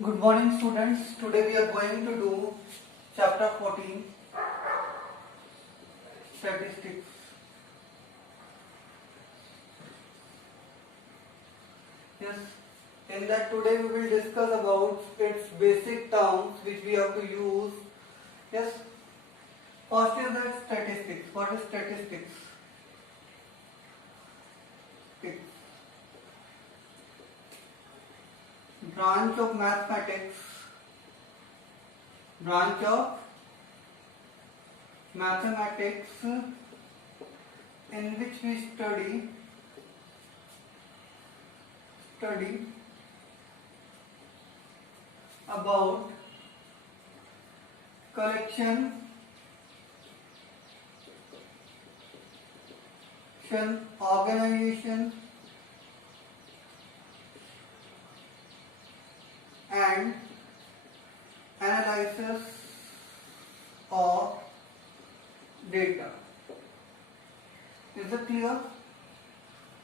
Good morning students. Today we are going to do chapter 14 statistics. Yes, in that today we will discuss about its basic terms which we have to use. Yes, first is that statistics. What is statistics? Branch of mathematics in which we study about collection, organization and analysis of data. Is it clear?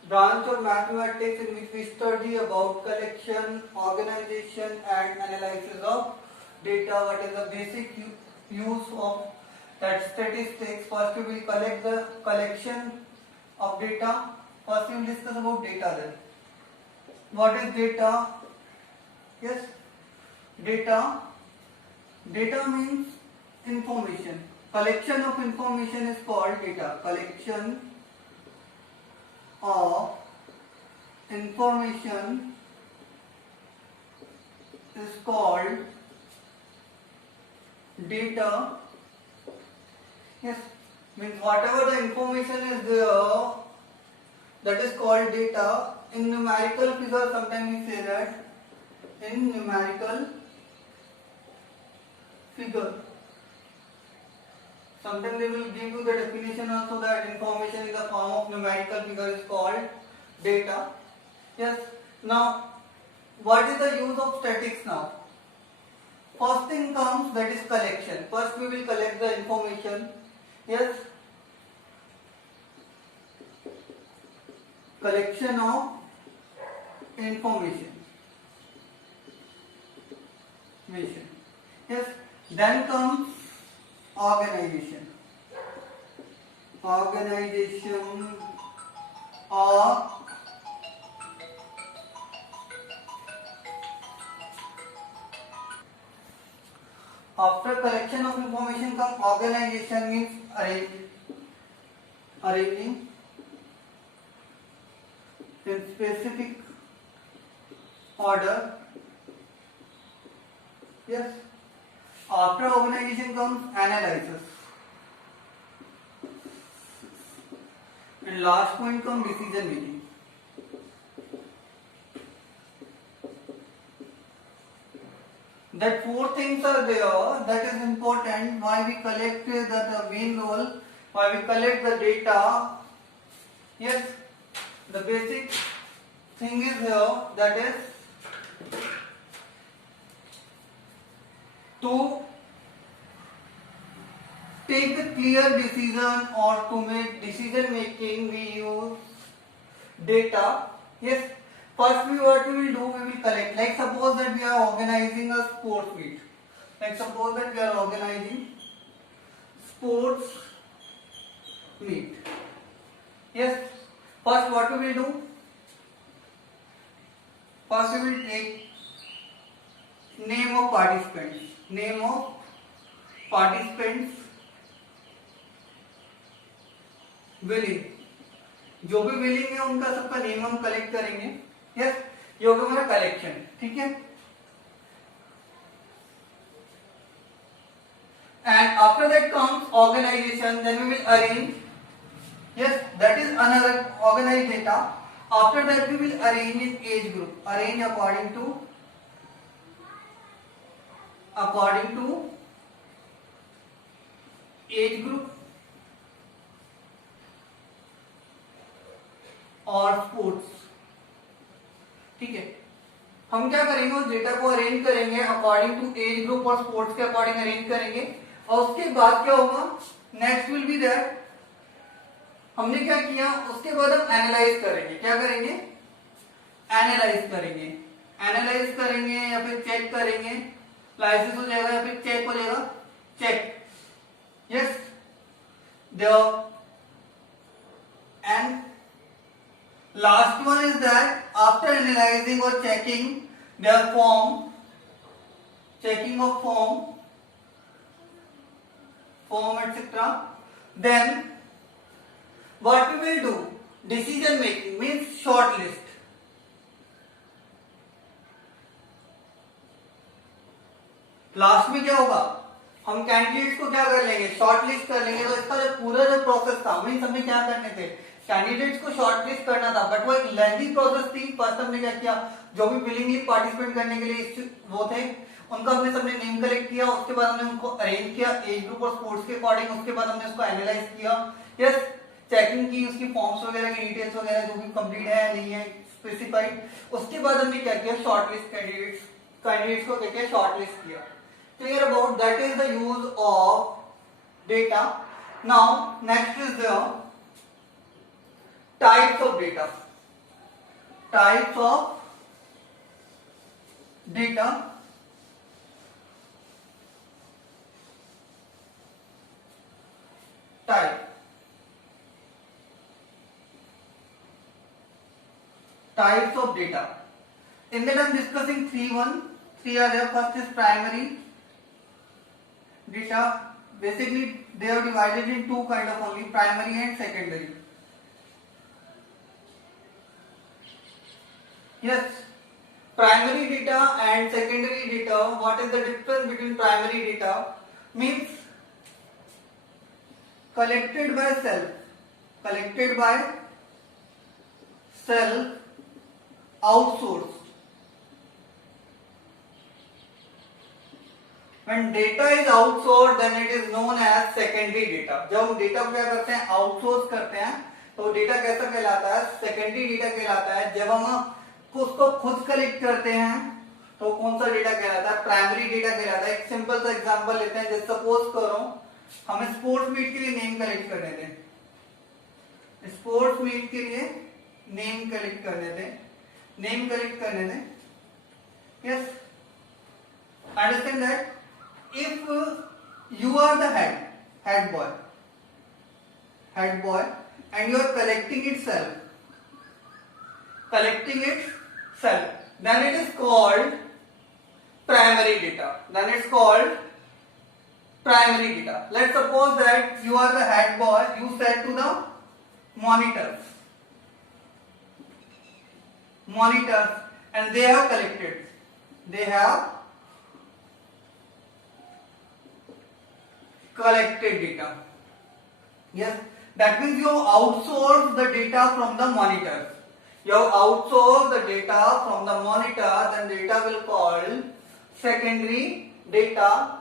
Branch of mathematics in which we study about collection, organization and analysis of data. What is the basic use of that statistics? First we will collect the collection of data. First we will discuss about data then. What is data? Yes, data means information. Collection of information is called data. Collection of information is called data. Yes, means whatever the information is there, that is called data. In numerical figure, sometimes we say that in numerical figure. Sometimes they will give you the definition also that information in the form of numerical figure is called data. Yes. Now, what is the use of statistics now? First thing comes, that is collection. First we will collect the information. Yes. Collection of information. Yes. Then comes organization of after collection of information comes organization, means arranging in specific order. Yes. After organization comes analysis. And last point comes decision making. That four things are there, that is important. Why we collect the main role, why we collect the data. Yes, the basic thing is here, that is to take a clear decision or to make decision making, we use data. Yes, first what we will do, we will collect. Like suppose that we are organizing a sports meet. Yes, first what we will do? First we will take name of participants, willing, जो भी willing है उनका सबका name हम collect करेंगे. Yes, ये होगा हमारा कलेक्शन. ठीक है. And after that comes organization. Then we will arrange. Yes, that is another organized data. After that we will arrange in age group. Arrange according to age group और sports. ठीक है. हम क्या करेंगे, उस डेटा को अरेंज करेंगे according to age group और स्पोर्ट्स के अकॉर्डिंग अरेंज करेंगे. और उसके बाद क्या होगा, नेक्स्ट विल बी दैट हमने क्या किया, उसके बाद हम एनालाइज करेंगे. क्या करेंगे, एनालाइज करेंगे. एनालाइज करेंगे या फिर चेक करेंगे, लाइसिस हो जाएगा या फिर चेक हो जाएगा, check, yes. The and last one is that after analyzing or checking their form, checking of form etc. Then what we will do? Decision making means short list. Last में क्या होगा, हम कैंडिडेट्स को क्या कर लेंगे, शॉर्ट लिस्ट कर लेंगे। तो इसका जो पूरा जो प्रोसेस था, मीन्स हमें क्या करने थे, कैंडिडेट्स को शॉर्ट लिस्ट करना था, बट वो एक लेंथी प्रोसेस थी। फर्स्ट हमने क्या किया, जो भी विलिंगली पार्टिसिपेट करने के लिए वो थे उनका हमने सबने नेम कलेक्ट किया, उसके बाद हमने उनको अरेंज किया एज ग्रुप और स्पोर्ट्स के अकॉर्डिंग, उसके बाद हमने उसको एनालाइज किया, यस, चेकिंग की, उसकी फॉर्म्स वगैरह की डिटेल्स वगैरह जो भी कंप्लीट है नहीं है स्पेसिफाइड। उसके बाद हमने क्या किया, शॉर्ट लिस्ट कैंडिडेट्स को क्या किया, शॉर्ट लिस्ट किया। Clear about that is the use of data. Now next is the types of data. Types of data. Type. Types of data. In that I am discussing three are there. First is primary data. Basically they are divided in two kind of only, primary and secondary. Yes, primary data and secondary data. What is the difference between primary data? Means collected by self, outsourced. When data is outsourced, then it is known as secondary data. जब हम data को क्या करते हैं, outsource करते हैं, तो data कैसा कहलाता है, सेकेंडरी डेटा कहलाता है। जब हम उसको खुद कलेक्ट करते हैं तो कौन सा डेटा कहलाता है, प्राइमरी डेटा कहलाता है। एक सिंपल सा एग्जांपल लेते हैं, जैसे सपोज करो हमें स्पोर्ट्स मीट के लिए नेम कलेक्ट करने थे, स्पोर्ट्स मीट के लिए नेम कलेक्ट करने थे, yes, understand that. If you are the head boy and you are collecting itself, then it is called primary data. Let's suppose that you are the head boy, you said to the monitors and they have collected, collected data. Yes, that means you have outsourced the data from the monitors. Then data will called secondary data.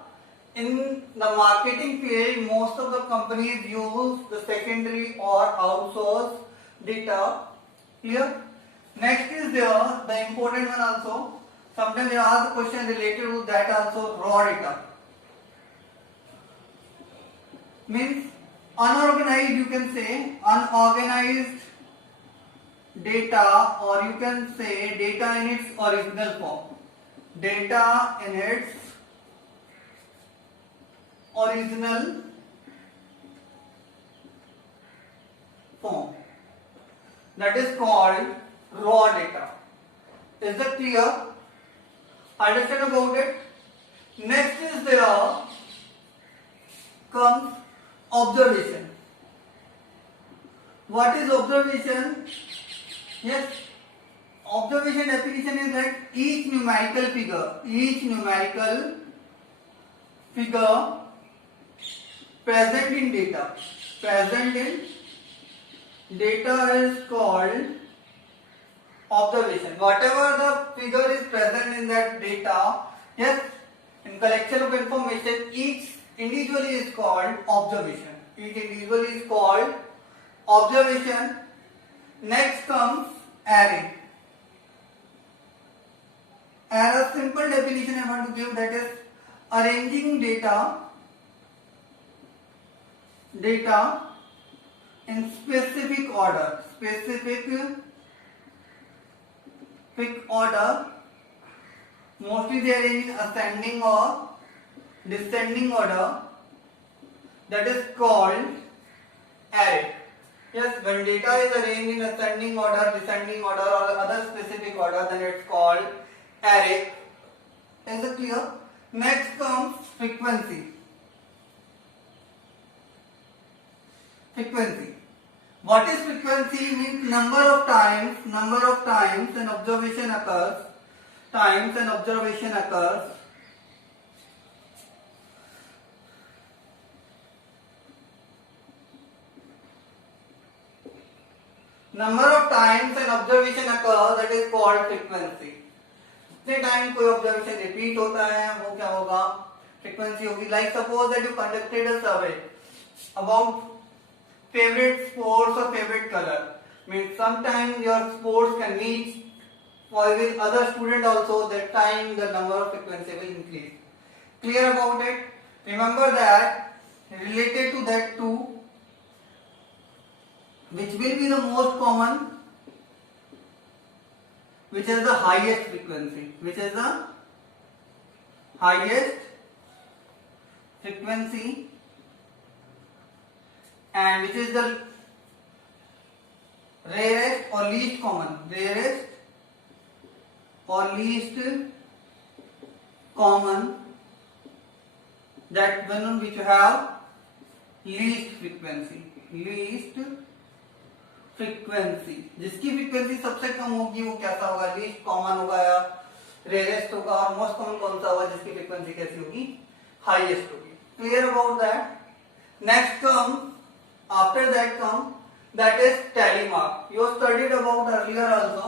In the marketing field, most of the companies use the secondary or outsourced data. Clear? Next is there the important one also. Sometimes they ask the question related to that also, raw data. Means unorganized, you can say unorganized data, or you can say data in its original form. That is called raw data. Is that clear? Understand about it? Next is there comes observation. What is observation? Yes, observation definition is that each numerical figure present in data is called observation. Whatever the figure is present in that data, yes, in collection of information, each individually is called observation. Next comes array. A simple definition I want to give, that is arranging data in specific order Mostly they are in ascending or descending order. That is called array. Yes, when data is arranged in ascending order, descending order or other specific order, then it's called array. Is it clear? Next comes frequency. Frequency. What is frequency? Means number of times an observation occurs. Times an observation occurs. Number of times an observation occurs, that is called frequency. जितने time कोई observation repeat होता है वो क्या होगा, frequency होगी. Like suppose that you conducted a survey about favorite sports or favorite color. Means sometimes your sports can meet or with other student also, that time the number of frequency will increase. Clear about it? Remember that related to that too, which will be the most common, which is the highest frequency, which is the highest frequency, and which is the rarest or least common, rarest or least common, that one which have least frequency, जिसकी frequency सबसे कम होगी वो कैसा होगा, least common होगा या rarest होगा, और मोस्ट कॉमन कौन सा होगा जिसकी फ्रीक्वेंसी कैसी होगी, हाईएस्ट होगी. Clear about that. Next come, after that come, that is tally mark. You studied about earlier also.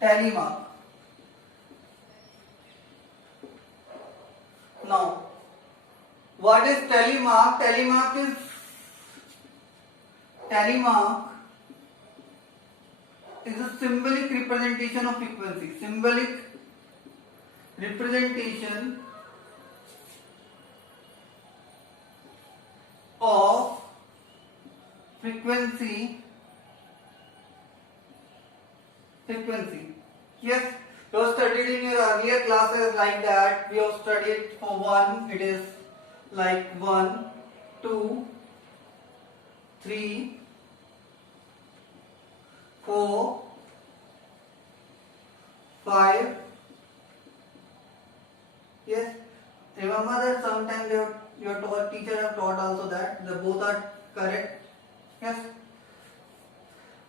Tally mark. Now, what is tally mark? Tally mark is a symbolic representation of frequency. Symbolic representation of frequency. Yes, you have studied in your earlier classes like that. We have studied for 1, it is like 1, 2, 3, 4, 5. Yes, remember that sometimes your teacher have taught also that the both are correct. Yes.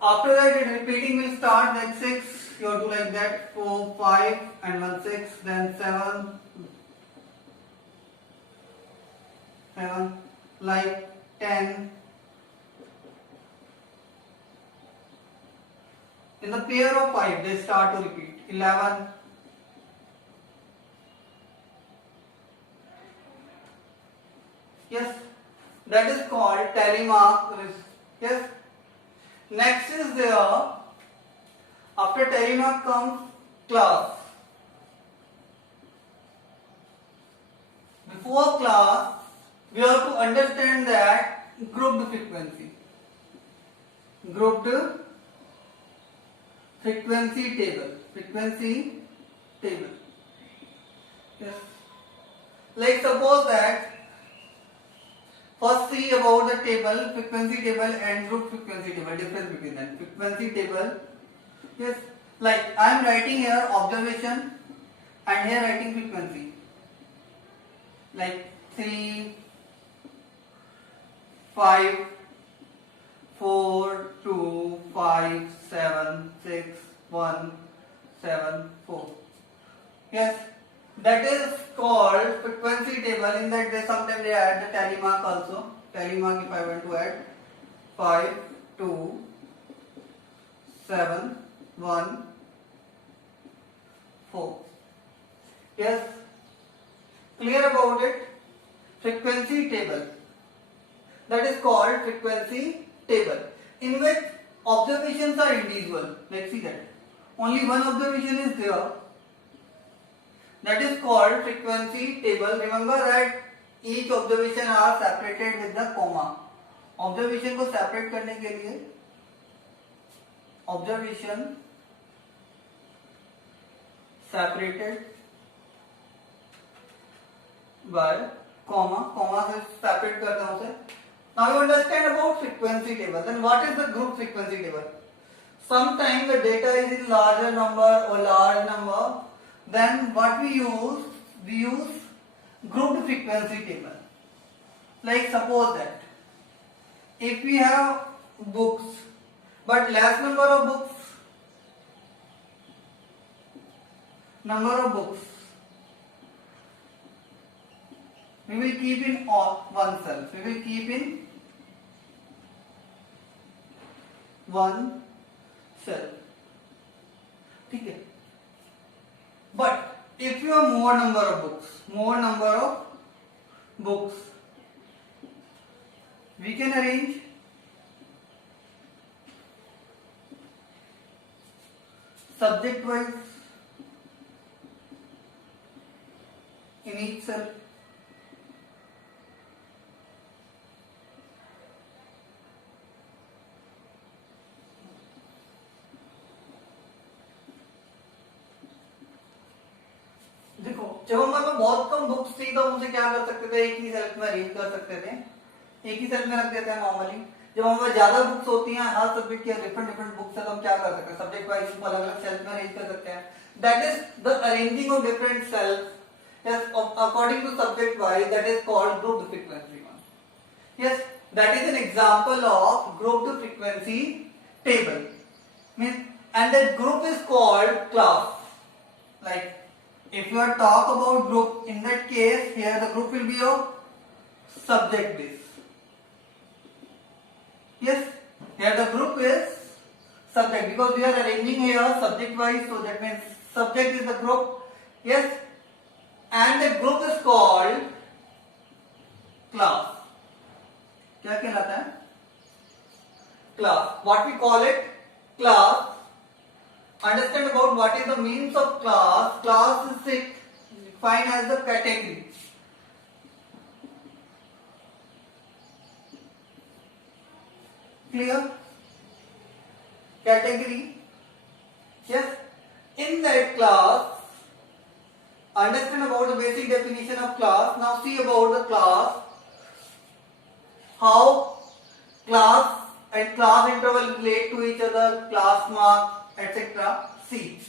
After that, the repeating will start. Like 6, you have to like that 4, 5, and 1 6. Then 7, like 10. In the pair of 5, they start to repeat. 11. Yes, that is called tally mark. Yes. Next is there. After tally mark comes class. Before class, we have to understand that grouped frequency. Grouped frequency table. Yes. Like suppose that first see about the table, frequency table and group frequency table. Difference between them. Frequency table. Yes. Like I am writing here observation and here writing frequency. Like 3, 5, 4, 2, 5, 7, 6, 1, 7, 4. Yes, that is called frequency table. In that they sometimes they add the tally mark also. Tally mark if I want to add 5, 2, 7, 1, 4. Yes, clear about it? Frequency table. That is called frequency table, in which observations are individual. Let's see that. Only one observation is there. That is called frequency table. Remember that each observation are separated with the comma. Observation को separate करने के लिए observation separated by comma, comma से separate करता हूं उसे. Now you understand about frequency table. Then what is the group frequency table? Sometimes the data is in larger number or large number. Then what we use grouped frequency table. Like suppose that if we have books but less number of books, we will keep in one cell. We will keep in one cell. ठीक है. But if you have more number of books, we can arrange subject wise in each cell. देखो, जब हमारे पास बहुत कम books थी तो हम उसे क्या कर सकते थे, एक ही सेल में अरेंज कर सकते थे, एक ही सेल में रख देते हैं नॉर्मली. जब हमारे पास ज्यादा बुक्स होती हैं, हर सब्जेक्ट की डिफरेंट बुक्स है, तो हम क्या कर सकते हैं, सब्जेक्ट वाइज उनको अलग अलग सेल्स में अरेंज कर सकते हैं. That is the arranging of different cells according to subject wise, that is called grouped frequency. Yes, that is an example of grouped frequency table. And that group is called class. Like if you are talk about group, in that case here the group will be of subject base. Yes, here the group is subject because we are arranging here subject wise, so that means subject is the group. Yes, and the group is called class. क्या कहलाता है? Class. What we call it? Class. Understand about what is the means of class. Class is defined as the category. Clear? Category. Yes. In that class, understand about the basic definition of class. Now see about the class. How class and class interval relate to each other, class mark, etc. See.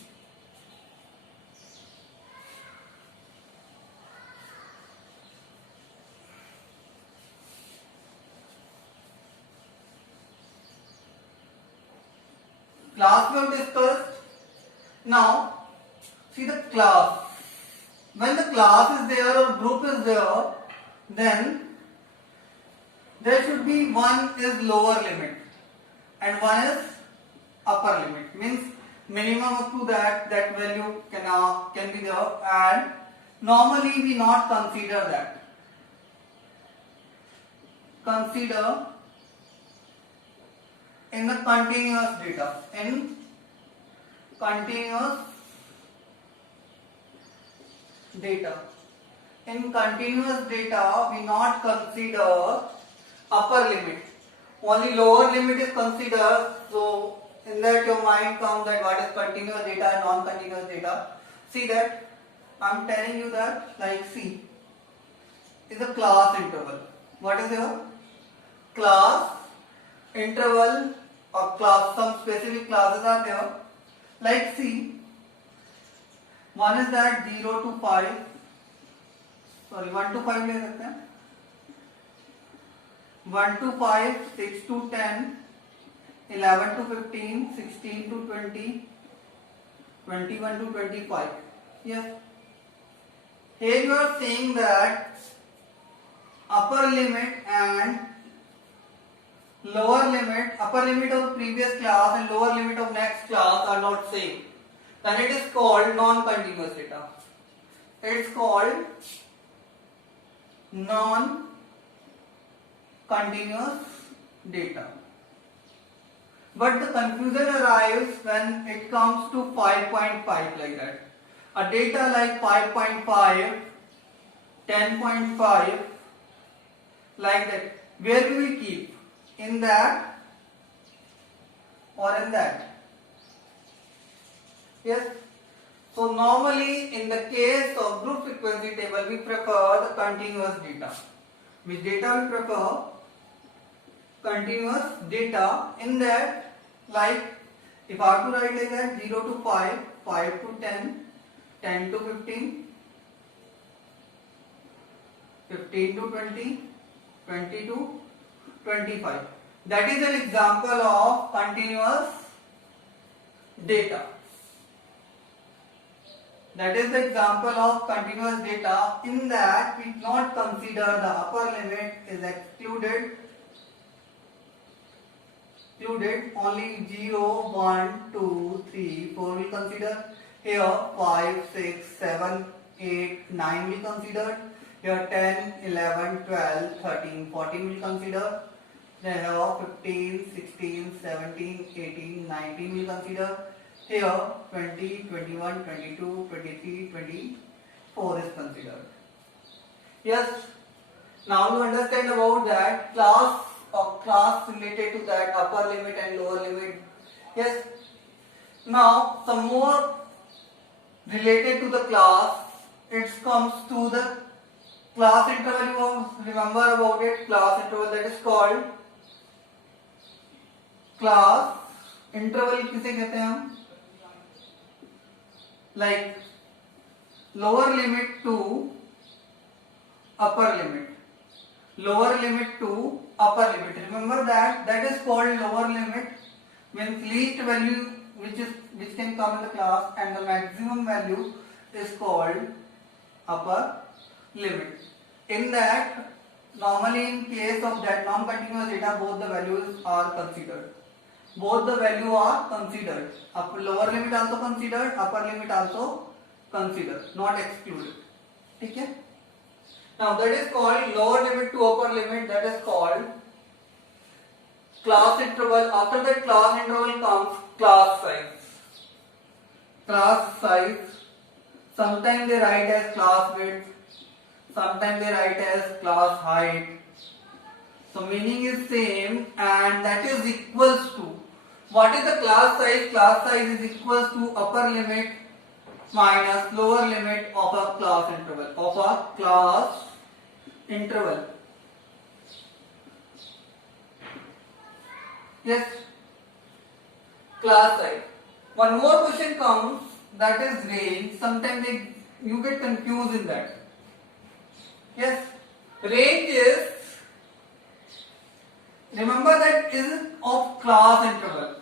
Class we have discussed. Now, see the class. When the class is there or group is there, then there should be one is lower limit and one is upper limit. Means minimum up to that value can be there, and normally we not consider that. Consider in the continuous data. In continuous data, we not consider upper limit. Only lower limit is considered. So in that your mind comes that what is continuous data and non-continuous data. See that I am telling you that, like C is a class interval. What is your class interval or class? Some specific classes are there. Like C, one is that 0 to 5. Sorry, 1 to 5 ले सकते हैं. 1 to 5, 6 to 10, 11 to 15, 16 to 20, 21 to 25. Yes. Here you are saying that upper limit and lower limit, upper limit of previous class and lower limit of next class are not same. Then it is called non-continuous data. It's called non-continuous data. But the confusion arises when it comes to 5.5 like that. A data like 5.5, 10.5, like that. Where we will keep? In that or in that? Yes. So normally in the case of group frequency table, we prefer the continuous data. Which data we prefer? Continuous data. In that, like if I have to write like that, 0 to 5, 5 to 10, 10 to 15, 15 to 20, 20 to 25. That is an example of continuous data. That is the example of continuous data. In that we not consider the upper limit is excluded. Only 0, 1, 2, 3, 4 will consider. Here 5, 6, 7, 8, 9 will consider. Here 10, 11, 12, 13, 14 will consider. Then here 15, 16, 17, 18, 19 will consider. Here 20, 21, 22, 23, 24 is considered. Yes. Now you understand about that class related to that upper limit and lower limit. Yes. Now some more related to the class. It comes to the class interval. You remember about it? Class interval, that is called class interval. किसे कहते हैं हम? Like lower limit to upper limit. Lower limit to upper limit. Remember that is called lower limit. Means least value which can come in the class, and the maximum value is called upper limit. In that, normally in case of that non-continuous data, both the values are considered. Both the value are considered. Lower limit also considered, upper limit also considered, not excluded. Okay? Now that is called lower limit to upper limit. That is called class interval. After that class interval comes class size. Class size. Sometimes they write as class width. Sometimes they write as class height. So meaning is same, and that is equals to, what is the class size? Class size is equals to upper limit minus lower limit of a class interval. Yes. Class size. One more question comes, that is range. Sometimes you get confused in that. Yes. Range is, remember that is of class interval.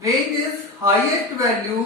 Range is highest value